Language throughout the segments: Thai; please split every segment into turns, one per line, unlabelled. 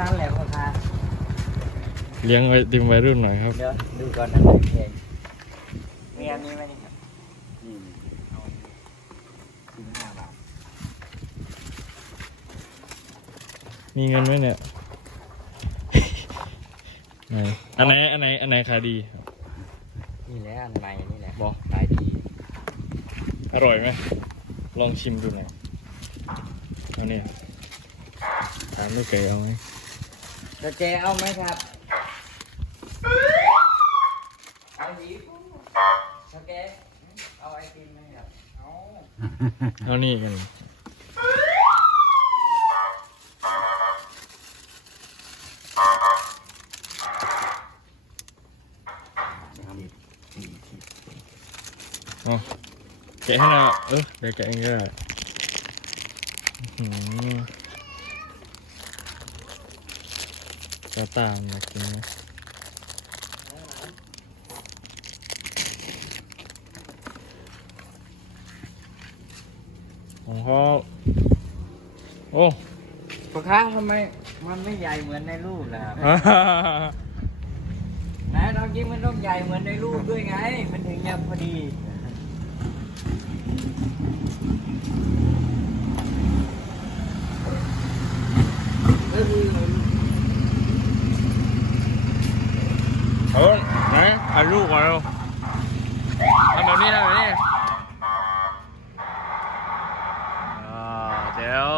นั้นแหละพ่อค้า
เลี้ยงไว้ติมวัยรุ่นหน่อยครับ
เดี๋ยวดูก่อนนไหนแพงมีอันนี้ไหมนี่ครับนี่เอาสิบห้าบาท
มีเงินไหมเนี่ย ไหนอันไหนอันไหนอันไหนขายดีครับ
นี่แหละอันใหม่นี่แหละ
บอก
ขายดี
อร่อยไหมลองชิมดูหน่อยเอาเนี่ยถามลูกเก๋เอาไหม
แล้วเจ๊เอาไหมครับเอาดีโอเคเอาไอติมไหมครับเอา
เอานี่กันอ๋อแกะให้หน่อยเออเดี๋ยวแกะเองก็ได้อื้อหือ จะตามอยากกินไหมของเขาโอ้
พ่อค้าทำไมมันไม่ใหญ่เหมือนในรูปล่ะครับไหนเราจริงมันต้องใหญ่เหมือนในรูปด้วยไง มันถึงจะพอดีก็คือ
เออไหนถ่ายรูปก่อนเร็วทำแบบนี้ทำแบบนี้อ่าเจ๋ว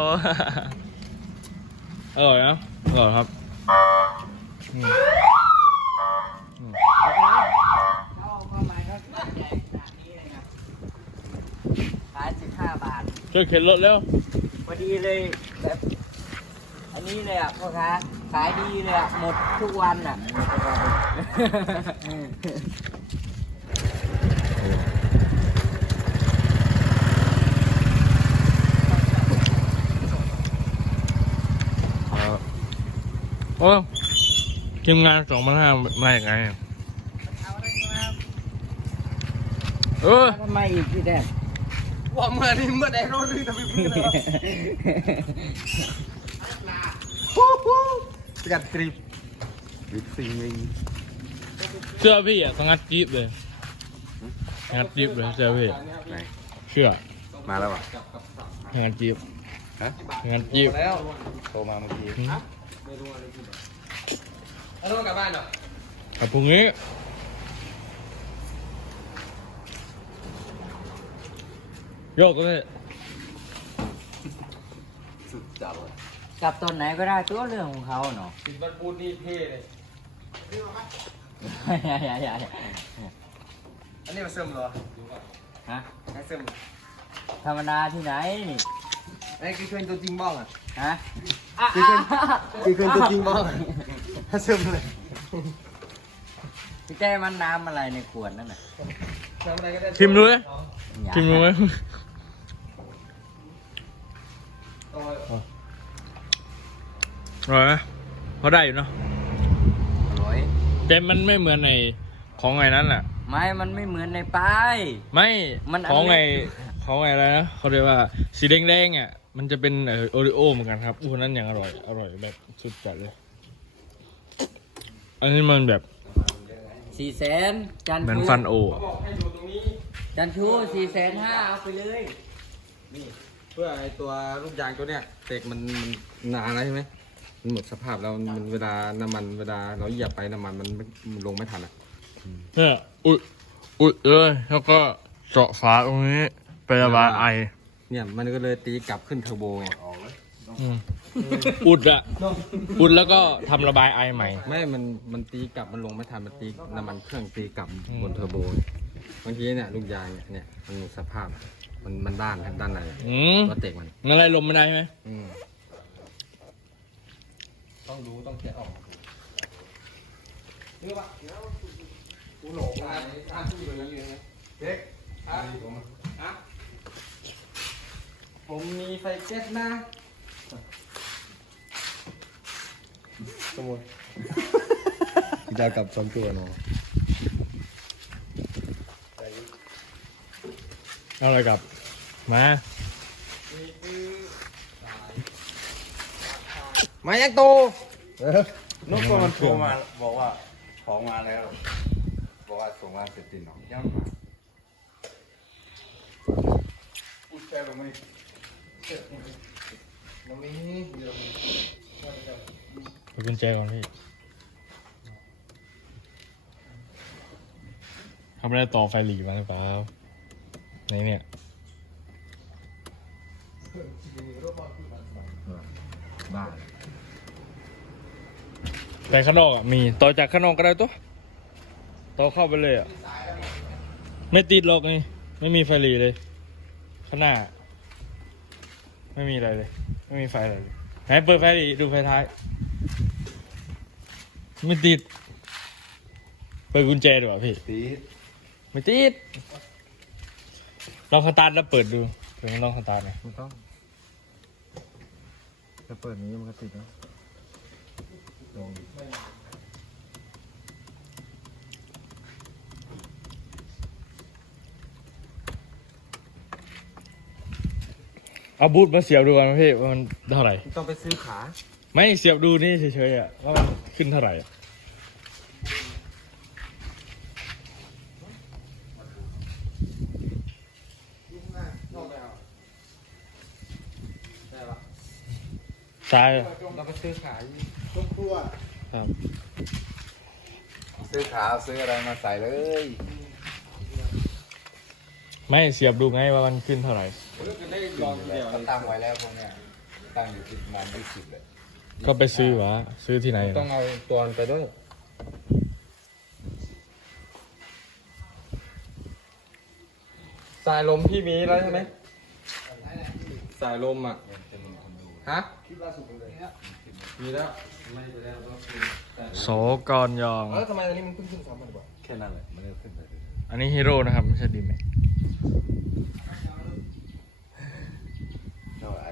อร่อยนะอร่อยครับอืม
พ่อค้าเขาเอาเข้ามาก็ใหญ่ขนาดนี้เลยนะขายสิบห้าบาท
ช่วยเข็นรถเร็ว
พอดีเลยแบบอันนี้เลยอะพ่อค้า ขายดีเลยอะหมดทุกวันอะ
ครับโอ้ทีมงานสองพันห้ามาอย่างไงเออ
ทำไมอีกพี่แดง
ว่าเมื่อนี้เมื่อใดเราลืมทำไมเพื่อนเรา ประหยัดกริบวิสิงลิง
เสื้อพี่อะต้องงัดจี๊บเลย งัดจี๊บเลยเสื้อพี่
ไหน
เชื่อ
มาแล้วอะ
งัดจี๊บ
ฮะ
งัดจี๊บ
แล้วโทรมาเมื่อกี้เอาต้องกลับบ้านเหรอ
แต่พรุ่งนี้โยกเลย
สุดจัดเลย
กลับตอนไหนก็ได้ตัวเรื่องของเขาเนาะ
ติดบัตรปูนนี่เท่เลย
อย่าอย่าอย่าอย่า
อันนี้มาเสริมเหรอ
ฮะ
ไอ้เสริม
ธรรมดาที่ไหนนี่
ไอ้คือเคยตัวจริงบ้างอะ
ฮะ
คือเคยคือเคยตัวจริงบ้างถ้าเสริมเลย
พี่แจ้มันน้ำอะไรในขวดนั่นน่ะ
ทำอะไรก็ได้
ชิมดูเลย
อย่า
ชิมดูไหม
โอ้ย
อร่อยไหมพอได้อยู่เนาะ
อร่อย
แต่มันไม่เหมือนในของไงนั้นแหละ
ไม่มันไม่เหมือนในป้าย
ไม่
มันอัน
ของไง
เล็ก
ของไงอะไรนะเขาเรียกว่าสีแดงๆอะมันจะเป็นเออโอริโอเหมือนกันครับอู้นั้นอย่างอร่อยอร่อยแบบสุดจัดเลย อันนี้มันแบบ
สี่แสนจัน
เหมือน
ชู
ฟันโอ
บอกให้ดูตรงนี้
จันชูสี่แสนห้าเอาไปเลย
นี่เพื่อไอ้ตัวลูกยางตัวเนี้ยเตกมันมันนานแล้วใช่ไหม มันหมดสภาพแล้วมันเวลาน้ำมันเวลาเราเหยียบไปน้ำมันมันไม่มันลงไม่ทันอะ
เนี่ยอุดอุดเลยแล้วก็เจาะฝาตรงนี้ไประบายไอ
เนี่ยมันก็เลยตีกลับขึ้นเทอร์โบไง
อืมอุดอะอุดแล้วก็ทำระบายไอใหม่
ไม่มันมันตีกลับมันลงไม่ทันมันตีน้ำมันเครื่องตีกลับ
อืม
บนเทอร์โบบางทีเนี่ยลูกยางเนี่ยเนี่ยมันมีสภาพ มันมันด้านครับด้านใน
อืม
ตัวเตกมัน
งั้นอะไรลมไม่ได้ไหม
อืม ต้องดูต้องแกะออกนี่ปะเดี๋ยวกูหลงมาท่าที่อยู่อย่างนี้เด็กฮะฮะผมมีไฟเจ็ตนะสมุนจะกับสองตัวเนาะ
เอาอะไรกลับ มา
มายังโตนกก็มันโทรมาบอกว่าของมาแล้ว บอกว่าส่งมาเสร็จติดหนองยังมาอุ้ยแช่ลงมานี่ลงนี้เดี๋ยว
ไปกุญแจก่อนพี่เขาไม่ได้ต่อไฟหลีมาหรือเปล่าในเนี่ย
บ้า
แต่ข้างนอกอะมีต่อจากข้างนอกก็ได้ตัวต่อเข้าไปเลยอะไม่ติดหรอกนี่ไม่มีไฟหลีเลยข้างหน้า ไม่มีอะไรเลย ไม่มีไฟอะไรเลยไหนเปิดไฟหลีดูไฟท้าย ไม่ติด เปิดกุญแจดีกว่าพี่
ตี
ไม่ติดลองสตาร์ทแล้วเปิดดูเปิดลองสตาร์ทหน่อย
ไม่ต้อง จะเปิดนี้มันก็ติดนะลง
เอาบูทมาเสียบดูก่อนไหมพี่ว่ามันเท่าไหร่
ต้องไปซื้อขา
ไม่เสียบดูนี่เฉยๆอะว่ามันขึ้นเท่าไหร่อะ
ได้ปะ
ซ้ายอะ
เราไปซื้อขา
ครับ
ซื้อขาซื้ออะไรมาใส่เลย
ไม่เสียบดูไงว่ามันขึ้นเท่าไหร่
ได้ลองทีเดียวเขาตั้งไว้แล้วพวกเนี้ยตั้งอยู่ที่ประมาณยี่สิบเลย
ก็ไปซื้อวะซื้อที่ไหน
ต้อง
นะ
เอาตัวมันไปด้วยสายลมพี่มีแล้วใช่ไหมสายลมอะ ฮะมีแล้ว
โสกรยอง
เออทำไมอันนี้มันขึ้นขึ้นซ้ำมันบ่แค่นั้นแหละมันก็ขึ้นไป
อันนี้ฮีโร่นะครับ ไม่ใช่ดีไหม
เท่าไหร่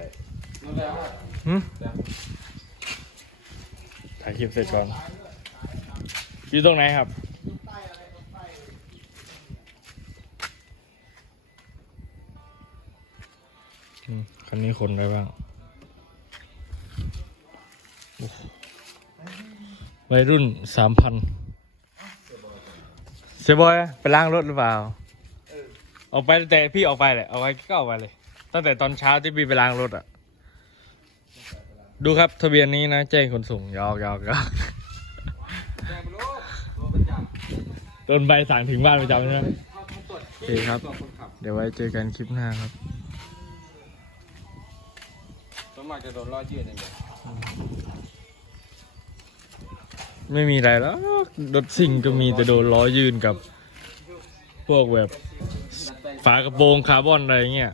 หึถ่ายคลิปเสร็จก่อน อยู่ตรงไหนครับ อืมคันนี้คนได้บ้าง วัยรุ่นสามพันเสียบอยไปล้างรถหรือเปล่าออกไปแต่พี่ออกไปแหละเอาไว้ก็ออกไปเลย ตั้งแต่ตอนเช้าที่พี่ไปล้างรถอะ ดูครับทะเบียนนี้นะ แจ้งขนส่งยอกยอกยอก
แจ้งไปรู้ตัวประจำ
โดนใบสั่งถึงบ้านประจำใช่ไหม
เขาต้องตรวจ
โอเคครับ
ตัวคนขับ
เดี๋ยวไว้เจอกันคลิปหน้าครับ
ส่วนมากจะโดนล้อยืดอย่างเดียว
ไม่มีอะไรแล้วรถซิ่งก็มีแต่โดนล้อยืนกับ พวกแบบฝากระโปรงคาร์บอนอะไรเงี้ย